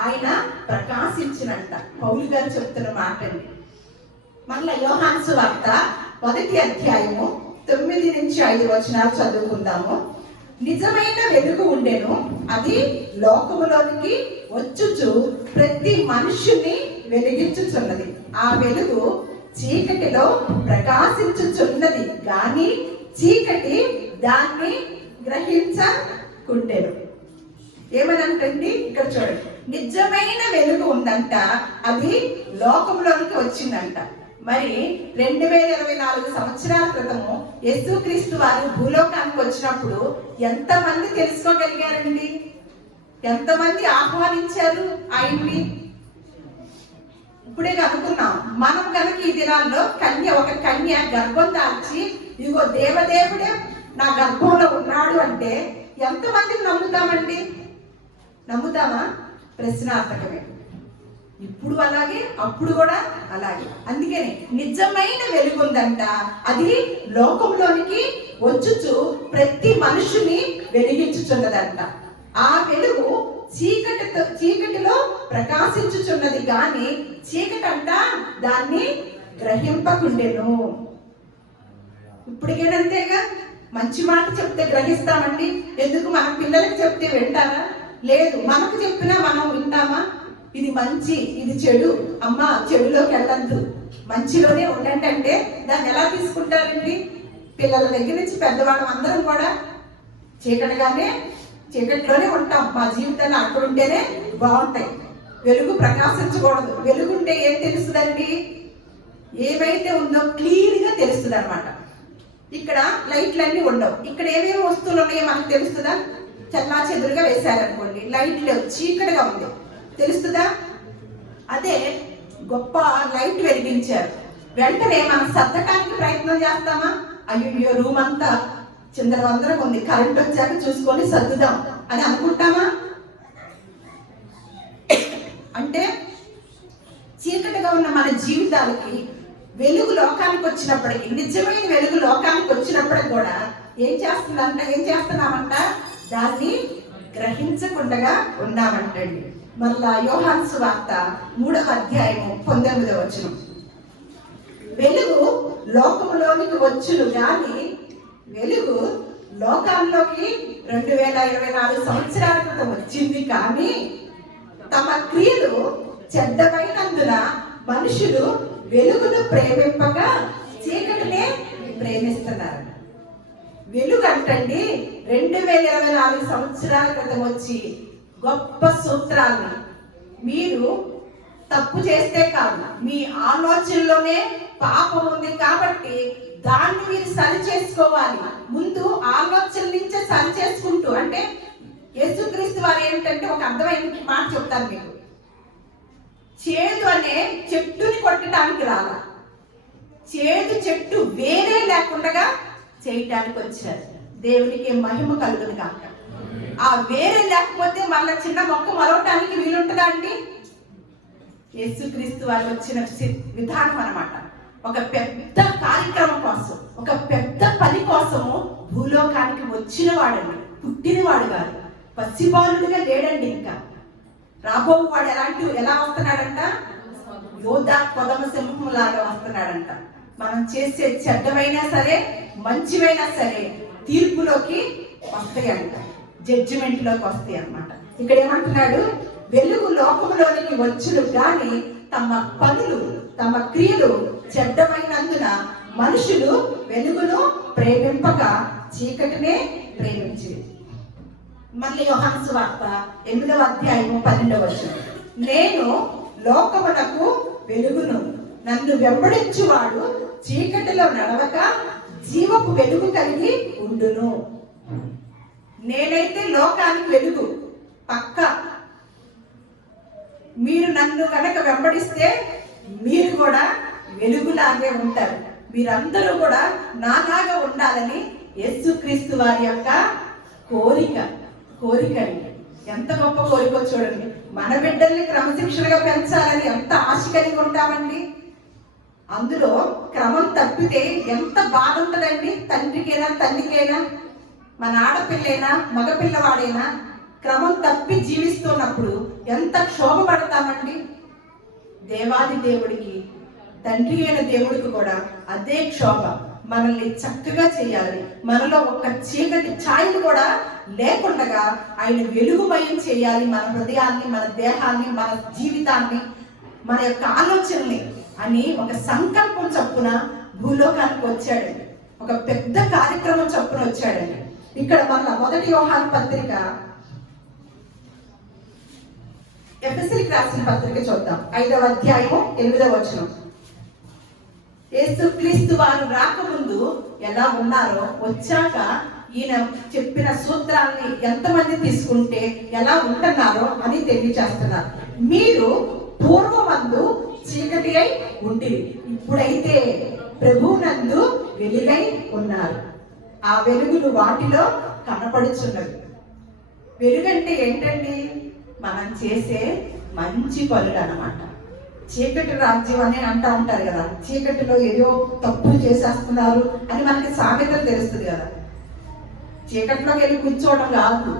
ఆయన ప్రకాశించినంట. పౌలు గారు చెప్తున్న మాట అండి. మళ్ళా యోహాను సువార్త 1వ అధ్యాయము 9 నుంచి 5 వచనాలు చదువుకుందాము. నిజమైన వెలుగు ఉండెను, అది లోకములోనికి వచ్చుచు ప్రతి మనుష్యుని వెలిగించుచున్నది. ఆ వెలుగు చీకటిలో ప్రకాశించుచున్నది గాని చీకటి దాన్ని గ్రహించకుండెను. ఏమనంటండి ఇక్కడ చూడండి, నిజమైన వెలుగు ఉందంట, అది లోకంలోనికి వచ్చిందంట. మరి 2024 సంవత్సరాల క్రితము యేసుక్రీస్తు వారు భూలోకానికి వచ్చినప్పుడు ఎంతమంది తెలుసుకోగలిగారండి? ఎంతమంది ఆహ్వానించారు ఆయన్ని? ఇప్పుడే అనుకున్నాం మనం కనుక ఈ దినాల్లో ఒక కన్య గర్భం దాల్చి ఇగో దేవదేవుడే నా గర్భంలో ఉన్నాడు అంటే ఎంతమందిని నమ్ముతామండి? నమ్ముతామా? ప్రశ్నార్థకమే. ఇప్పుడు అలాగే, అప్పుడు కూడా అలాగే. అందుకని నిజమైన వెలుగుందంట, అది లోకంలోనికి వచ్చుచు ప్రతి మనుషుని వెలిగించుచున్నదంట. ఆ వెలుగు చీకటిలో ప్రకాశించుచున్నది గాని చీకటంట దాన్ని గ్రహింపకుండెను. ఇప్పటికేనంతేగా, మంచి మాట చెప్తే గ్రహిస్తామండి. ఎందుకు మన పిల్లలకి చెప్తే వింటారా? లేదు. మనకు చెప్పినా మనం వింటామా? ఇది మంచి, ఇది చెడు, అమ్మ చెడులోకి వెళ్ళద్దు, మంచిలోనే ఉండండి అంటే దాన్ని ఎలా తీసుకుంటారండి? పిల్లల దగ్గర నుంచి పెద్దవాళ్ళం అందరం కూడా చీకటిలోనే ఉంటాం. మా జీవితాన్ని అక్కడ ఉంటేనే బాగుంటాయి. వెలుగు ప్రకాశించకూడదు. వెలుగుంటే ఏం తెలుస్తుందండి? ఏమైతే ఉందో క్లియర్గా తెలుస్తుంది అనమాట. ఇక్కడ లైట్లన్నీ ఉండవు. ఇక్కడ ఏమేమి వస్తువులు ఉన్నాయో మనకు తెలుస్తుందా? చల్లా చెదురుగా వేశారనుకోండి, లైట్లు చీకటిగా ఉంది, తెలుస్తుందా? అదే గొప్ప లైట్ వెలిగించారు, వెంటనే మనం సర్దటానికి ప్రయత్నం చేస్తామా? అయ్యో రూమ్ అంతా చిందరవందరం ఉంది, కరెంట్ వచ్చాక చూసుకొని సర్దుదాం అని అనుకుంటామా? అంటే చీకటిగా ఉన్న మన జీవితాలకి వెలుగు లోకానికి వచ్చినప్పటికీ, నిజమైన వెలుగు లోకానికి వచ్చినప్పటికి కూడా ఏం చేస్తున్నామంట? దాన్ని గ్రహించకుండా ఉన్నామంటండి. మళ్ళా యోహాను సువార్త 3వ అధ్యాయము 19వ వచనం, వెలుగు లోకములోనికి వచ్చును గాని వెలుగు లోకాల్లోకి 2024 సంవత్సరాల క్రితం వచ్చింది కానీ తమ క్రియలు చెడ్డమైనందున మనుషులు వెలుగును ప్రేమింపగా చీకటినే ప్రేమిస్తున్నారు. వెలుగు అంటండి 2024 సంవత్సరాల క్రితం వచ్చి గొప్ప సూత్రాన్ని, మీరు తప్పు చేస్తే కాదు, మీ ఆలోచనలోనే పాపం ఉంది కాబట్టి దాన్ని మీరు సరి చేసుకోవాలి. ముందు ఆలోచన నుంచే సరి చేసుకుంటూ, అంటే యేసుక్రీస్తు వారు ఏంటంటే ఒక అర్థమైన మాట చెప్తాను మీకు. చేదు అనే చెట్టుని కొట్టడానికి రాలా, చేదు చెట్టు వేరే లేకుండా చేయటానికి వచ్చారు. దేవునికి మహిమ కలుగును కాక. ఆ వేరే లేకపోతే మళ్ళీ చిన్న మొక్క మరవటానికి వీలుంటుందా అండి? యేసుక్రీస్తు వారు వచ్చిన విధానం అన్నమాట. ఒక పెద్ద కార్యక్రమం కోసం, ఒక పెద్ద పని కోసము భూలోకానికి వచ్చిన వాడండి, పుట్టినవాడు కాదు. పసిబాలుడిగా లేడండి. ఇంకా రాబో వాడు ఎలా వస్తున్నాడంట? యోధా కొదమ సింహం లాగా వస్తున్నాడంట. మనం చేసే చెడ్డమైనా సరే మంచివైనా సరే తీర్పులోకి వస్తాయంట, జడ్జిమెంట్ లోకి వస్తాయి అన్నమాట. ఇక్కడ ఏమంటున్నాడు? వెలుగు లోకములోనికి వచ్చును గాని తమ పనులు, తమ క్రియలు చెడ్డమైనందున మనుషులు వెలుగును ప్రేమింపక చీకటినే ప్రేమించింది. మళ్ళీ యోహాను సువార్త 8వ అధ్యాయము 12వ వచనం, నేను లోకమునకు వెలుగును, నన్ను వెంబడించువాడు చీకటిలో నడవక జీవపు వెలుగు కలిగి ఉండును. నేనైతే లోకానికి వెలుగు పక్క. మీరు నన్ను కనుక వెంబడిస్తే మీరు కూడా వెలుగులాగే ఉంటారు. మీరందరూ కూడా నాలాగా ఉండాలని యేసుక్రీస్తు వారి యొక్క కోరికని. ఎంత గొప్ప కోరిక చూడండి. మన బిడ్డల్ని క్రమశిక్షణగా పెంచాలని ఎంత ఆశ కలిగి ఉంటామండి. అందులో క్రమం తప్పితే ఎంత బాధ ఉంటుందండి. తండ్రికైనా తల్లికైనా, మన ఆడపిల్లైనా మగపిల్లవాడైనా క్రమం తప్పి జీవిస్తున్నప్పుడు ఎంత క్షోభపడతామండి. దేవాది దేవుడికి, తండ్రి అయిన దేవుడికి కూడా అదే క్షోభ. మనల్ని చక్కగా చేయాలి. మనలో ఒక చీకటి ఛాయలు కూడా లేకుండా ఆయన వెలుగుమయం చేయాలి మన హృదయాన్ని, మన దేహాన్ని, మన జీవితాన్ని, మన యొక్క ఆలోచనని అని ఒక సంకల్పం చొప్పున భూలోకానికి వచ్చాడండి. ఒక పెద్ద కార్యక్రమం చొప్పున వచ్చాడండి. ఇక్కడ మన 1 యోహాను పత్రిక, ఎఫెసీయులకు రాసిన పత్రిక చూద్దాం. 5వ అధ్యాయము 8వ వచనం. యేసుక్రీస్తు వారు రాకముందు ఎలా ఉన్నారో వచ్చాక ఈయన చెప్పిన సూత్రాన్ని ఎంతమంది తీసుకుంటే ఎలా ఉంటున్నారో అని తెలియజేస్తున్నారు. మీరు పూర్వమందు చీకటి అయి ఉంటిరి, ఇప్పుడైతే ప్రభువునందు వెలుగై ఉన్నారు. ఆ వెలుగులు వాటిలో కనపడుచున్నవి. వెలుగంటే ఏంటండి? మనం చేసే మంచి పనులు అన్నమాట. చీకటి రాజ్యం అని అంటూ ఉంటారు కదా, చీకటిలో ఏదో తప్పులు చేసేస్తున్నారు అని మనకి సామెతలు తెలుస్తుంది కదా. చీకటిలోకి వెళ్ళి కూర్చోవడం కాదు,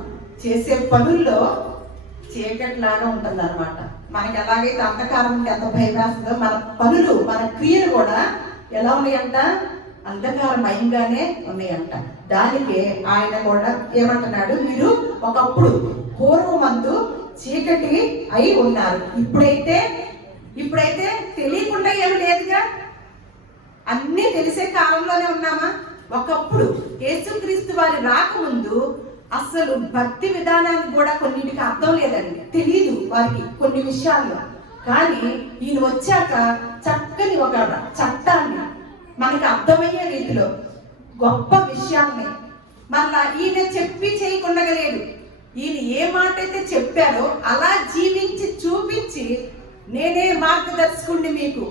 చేసే పనుల్లో చీకటిలాగా ఉంటుంది అనమాట. మనకి ఎలాగైతే అంధకారం ఉంటే ఎంత భయం వేస్తుందో, మన పనులు, మన క్రియలు కూడా ఎలా ఉన్నాయంట? అంధకారమయంగానే ఉన్నాయంట. దానికి ఆయన కూడా ఏమంటున్నాడు? మీరు ఒకప్పుడు పూర్వమందు చీకటి అయి ఉన్నారు, ఇప్పుడైతే తెలియకుండా ఏమి లేదుగా, అన్నీ తెలిసే కాలంలోనే ఉన్నామా? ఒకప్పుడు యేసుక్రీస్తు వారి రాకముందు అసలు భక్తి విధానానికి కూడా కొన్నిటికి అర్థం లేదండి, తెలియదు వారికి కొన్ని విషయాల్లో. కానీ ఈయన వచ్చాక చక్కని ఒక చట్టాన్ని మనకి అర్థమయ్యే రీతిలో గొప్ప విషయాన్ని మళ్ళా ఈయన చెప్పి చేయకుండా లేదు. ఈయన ఏ మాట అయితే చెప్పారో అలా జీవించి చూపించి నేనే మార్గదర్శకుడిని మీకు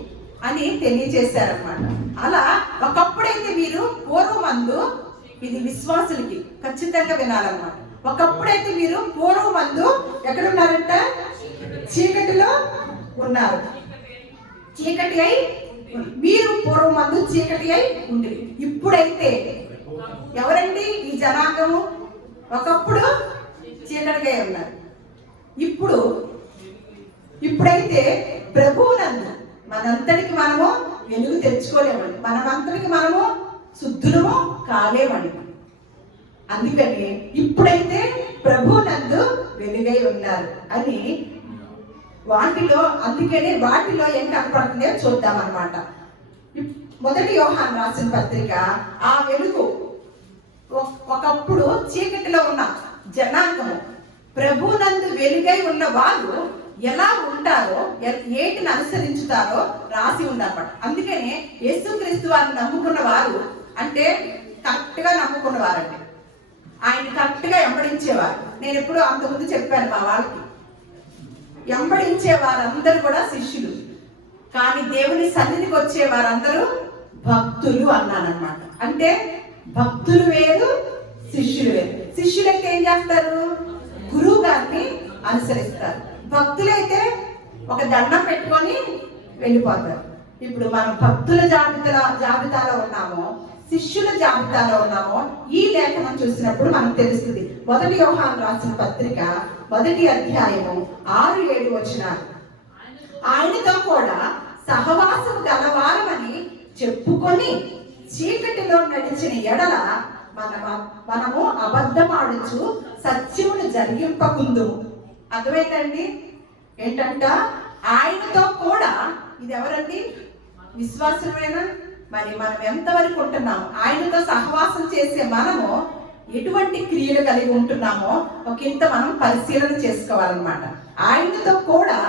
అని తెలియజేశారనమాట. అలా ఒకప్పుడైతే మీరు పూర్వమందు, ఇది విశ్వాసులకి ఖచ్చితంగా వినాలన్నమాట, ఒకప్పుడైతే మీరు పూర్వమందు ఎక్కడున్నారంట? చీకటిలో ఉన్నారు. చీకటి అయి మీరు పూర్వమందు చీకటి అయి ఉంది. ఇప్పుడైతే ఎవరండి ఈ జనాంగము? ఒకప్పుడు చీకటిగా ఉన్నారు, ఇప్పుడైతే ప్రభువునందు మనంతటికి మనము వెలుగు తెచ్చుకోలేమండి, మనమంతటికి మనము శుద్ధులము కాలేమండి. అందుకని ఇప్పుడైతే ప్రభువునందు వెలుగై ఉన్నారు అని అందుకనే వాటిలో ఏం కనపడుతుందో చూద్దాం అన్నమాట. 1 యోహాను రాసిన పత్రిక, ఆ వెలుగు ఒకప్పుడు చీకటిలో ఉన్న జనాంగము ప్రభువునందు వెలుగై ఉన్న వాళ్ళు ఎలా ఉంటారో, ఏటిని అనుసరించుతారో రాసి ఉందన్నమాట. అందుకనే యేసుక్రీస్తు వారిని నమ్ముకున్న వారు అంటే కరెక్ట్ గా నమ్ముకున్నవారండి, ఆయన కరెక్ట్ గా వెంబడించేవారు. నేను ఎప్పుడు అంతకుముందు చెప్పాను మా వాళ్ళకి, వెంబడించే వారందరూ కూడా శిష్యులు, కానీ దేవుని సన్నిధికి వచ్చే వారందరూ భక్తులు అన్నానమాట. అంటే భక్తులు వేరు, శిష్యులు వేరు. శిష్యులైతే ఏం చేస్తారు? గురువు గారిని అనుసరిస్తారు. భక్తులైతే ఒక దండం పెట్టుకొని వెళ్ళిపోతారు. ఇప్పుడు మనం భక్తుల జాబితాలో ఉన్నామో, శిష్యుల జాబితాలో ఉన్నామో ఈ లేఖనం చూసినప్పుడు మనకు తెలుస్తుంది. 1 యోహాను రాసిన పత్రిక 1వ అధ్యాయము 6-7 వచనాలు. ఆయనతో కూడా సహవాసం గలవారమని చెప్పుకొని చీకటిలో నడిచిన ఎడల మనము అబద్ధమాడుచు సత్యమును జరిగింపకుందుము. అర్థమైందండి? ఏంటంట? ఆయనతో కూడా, ఇది ఎవరండి? విశ్వాసమేనా? మరి మనం ఎంతవరకు ఉంటున్నాము? ఆయనతో సహవాసం చేసే మనము ఎటువంటి క్రియలు కలిగి ఉంటున్నామో ఒకంత మనం పరిశీలన చేసుకోవాలన్నమాట. ఆయనతో కూడా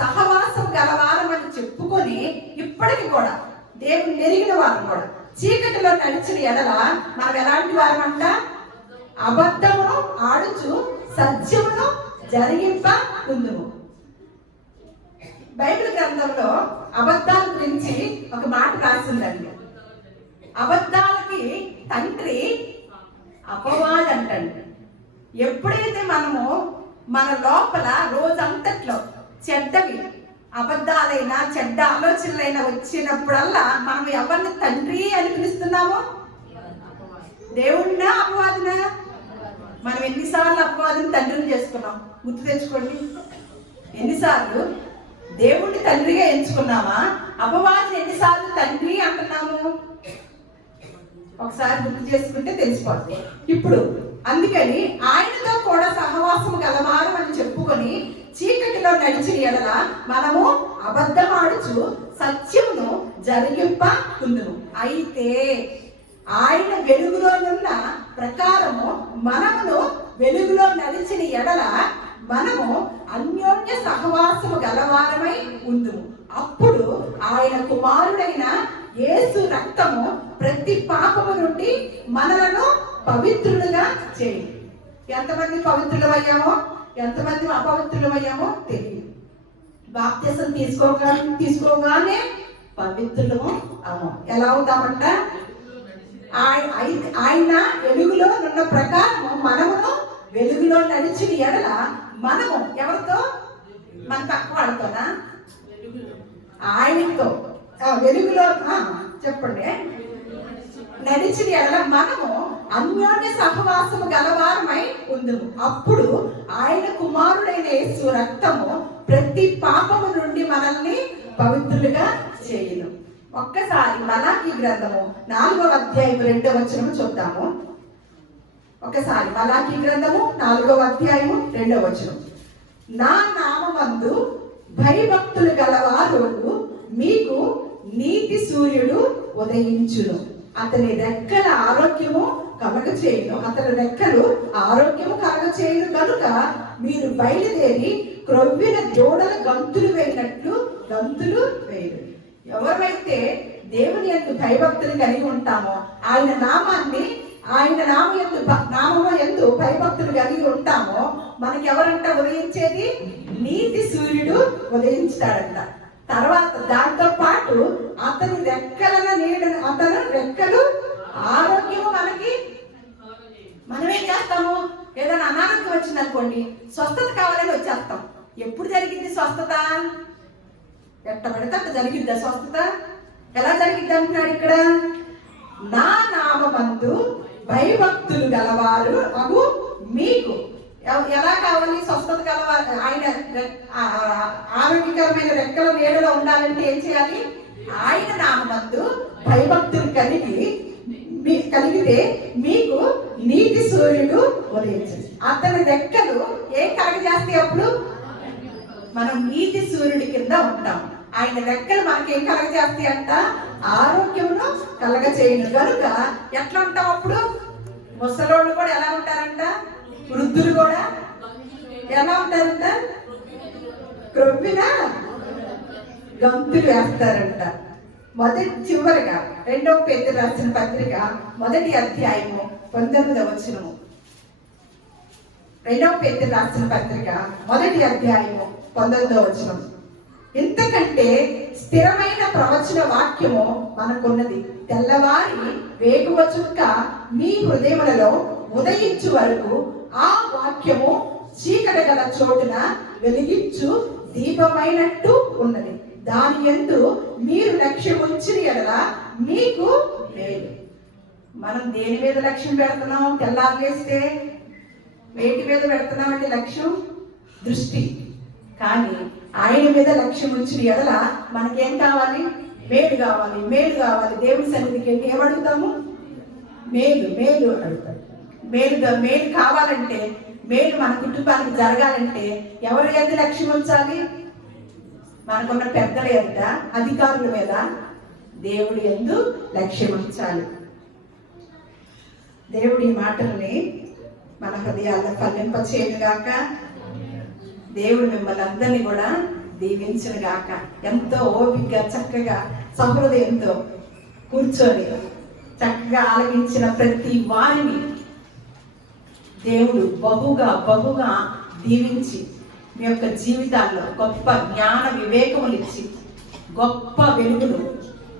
సహవాసం గలవారమని చెప్పుకొని ఇప్పటికి కూడా దేవుని ఎరిగిన వారు కూడా చీకటిలో నడిచిన ఎడల మనం ఎలాంటి వారమంట? అబద్ధమును ఆడుచు సత్యమును జరిగింపకుందుము. బైబిల్ గ్రంథంలో అబద్ధాల గురించి ఒక మాట రాసిందండి. అబద్ధాలకి తండ్రి అపవాది అంటండి. ఎప్పుడైతే మనము మన లోపల రోజంతట్లో చెడ్డవి, అబద్ధాలైనా చెడ్డ ఆలోచనలైనా వచ్చినప్పుడల్లా మనం ఎవరిని తండ్రి అని పిలుస్తున్నామో? దేవుడినా అపవాదినా? మనం ఎన్నిసార్లు అపవాదిని తండ్రిని చేసుకున్నాం? గుర్తు తెచ్చుకోండి. ఎన్నిసార్లు దేవుణ్ణి తండ్రిగా ఎంచుకున్నామా? అపవాదిని ఎన్నిసార్లు తండ్రి అంటున్నాము? ఒకసారి గుర్తు చేసుకుంటే తెలిసిపోద్ది. ఇప్పుడు అందుకని ఆయనతో కూడా సహవాసము గలవారు అని చెప్పుకొని చీకటిలో నడిచిన ఎడల మనము అబద్ధమాడుచు సత్యమును జరిగింపకుందుము. అయితే ఆయన వెలుగులోనున్న ప్రకారము మనమును వెలుగులో నడిచిన ఎడల మనము అన్యోన్య సహవాసము గలవారమై ఉందుము. అప్పుడు ఆయన కుమారుడైన యేసు రక్తము ప్రతి పాపము నుండి మనలను పవిత్రులుగా చేయి. ఎంతమంది పవిత్రులమయ్యామో ఎంతమంది అపవిత్రులమయ్యామో తెలియదు. బాప్తిసం తీసుకోగానే పవిత్రులము అమ్మో. ఎలా అవుతామంట? ఆయన వెలుగులో ఉన్న ప్రకారము మనమును వెలుగులో నడిచిన ఎడల మనము ఎవరితో? మన పక్క వాళ్ళతోనా? ఆయనతో వెలుగులో చెప్పండి. నడిచిన ఎడల మనము అన్యోన్య సహవాసము గలవారమై ఉందుము. అప్పుడు ఆయన కుమారుడైన యేసు రక్తము ప్రతి పాపము నుండి మనల్ని పవిత్రులుగా చేయును. ఒక్కసారి మలాకీ గ్రంథము 4వ అధ్యాయం 2వ వచనము చూద్దాము. ఒకసారి మలాకీ గ్రంథము 4వ అధ్యాయము 2వ వచనం. నా నామమందు భయభక్తులు గలవారు మీకు నీతి సూర్యుడు ఉదయించును, అతని రెక్కల ఆరోగ్యము కలగచేయును, అతని రెక్కలు ఆరోగ్యము కలగచేయును కనుక మీరు బయలుదేరి క్రొవ్విన దూడల గంతులు వేయినట్లు గంతులు వేయరు. ఎవరైతే దేవుని యొక్క భయభక్తులు కలిగి ఉంటామో, ఆయన నామము యందు భయభక్తులు కలిగి ఉంటామో, మనకి ఎవరంట ఉదయించేది? నీతి సూర్యుడు ఉదయించుతాడంట. తర్వాత దాంతో పాటు అతని రెక్కలు ఆరోగ్యము మనకి. మనమేం చేస్తాము? ఏదైనా అనారోగ్యం వచ్చింది అనుకోండి, స్వస్థత కావాలని వచ్చేస్తాం. ఎప్పుడు జరిగింది స్వస్థత? ఎట్ట పడితే అట్ట జరిగిద్దా స్వస్థత? ఎలా జరిగిద్ది అంటున్నాడు ఇక్కడ? నా నామమందు భయభక్తులు గలవారు అగు మీకు. ఎలా కావాలి స్వస్థత గలవారు? ఆయన ఆరోగ్యకరమైన రెక్కల నీడలో ఉండాలంటే ఏం చేయాలి? ఆయన నామమందు భయభక్తులు కలిగితే మీకు నీతి సూర్యుడు ఉదయించు. అతని రెక్కలు ఏం కలగజేస్తాయి? అప్పుడు మనం నీతి సూర్యుడి కింద ఉంటాం. ఆయన రెక్కలు మనకేం కలగజేస్తాయి అంట? ఆరోగ్యమును కలగచేయును. కనుక ఎట్లా ఉంటాం అప్పుడు? ముసలోళ్ళు కూడా ఎలా ఉంటారంట? వృద్ధులు కూడా ఎలా ఉంటారంట? క్రొవ్విన గంతులు వేస్తారంట. చివరిగా 2వ పేతురు రాసిన పత్రిక 1వ అధ్యాయము 19వ వచనము. 2వ పేతురు రాసిన పత్రిక 1వ అధ్యాయము 19వ వచనం. ఇంతకంటే స్థిరమైన ప్రవచన వాక్యము మనకున్నది. తెల్లవారి వేకువ చుక్క మీ హృదయములలో ఉదయించు వరకు ఆ వాక్యము చీకటి గల చోటున వెలిగించు దీపమైనట్టు ఉన్నది. దాని యందు మీరు లక్ష్యం ఉంచిన ఎడల మీకు లేదు. మనం దేని మీద లక్ష్యం పెడుతున్నాం? తెల్లారి వేస్తే వేటి మీద పెడుతున్నాం అంటే లక్ష్యం, దృష్టి. కానీ ఆయన మీద లక్ష్యం ఉంచిన ఎడల మనకేం కావాలి? మేలు కావాలి, మేలు కావాలి. దేవుని సన్నిధికి వెళ్ళి ఏమడుగుతాము? మేలు మేలు అడుగుతాం. మేలు కావాలంటే, మేలు మన కుటుంబానికి జరగాలంటే ఎవరి మీద లక్ష్యం ఉంచాలి? మనకున్న పెద్దల మీద, అధికారుల మీద, దేవుడి యందు లక్ష్యం ఉంచాలి. దేవుడి మాటల్ని మన హృదయాల్లో ఫలింపచేయునుగాక. దేవుడు మిమ్మల్ని అందరినీ కూడా దీవించునుగాక. ఎంతో ఓపికగా చక్కగా సహృదయంతో కూర్చొని చక్కగా ఆలకించిన ప్రతి వారిని దేవుడు బహుగా దీవించి మీ యొక్క జీవితాల్లో గొప్ప జ్ఞాన వివేకములు ఇచ్చి గొప్ప వెలుగును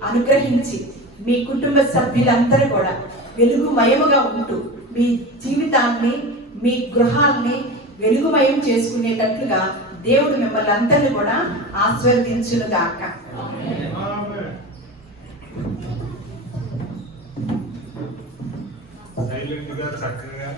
అనుగ్రహించి మీ కుటుంబ సభ్యులందరూ కూడా వెలుగుమయముగా ఉంటూ మీ జీవితాన్ని, మీ గృహాల్ని వెలుగుమయం చేసుకునేటట్లుగా దేవుడు మిమ్మల్ని అందరినీ కూడా ఆశీర్వదించునుగాక. చక్కగా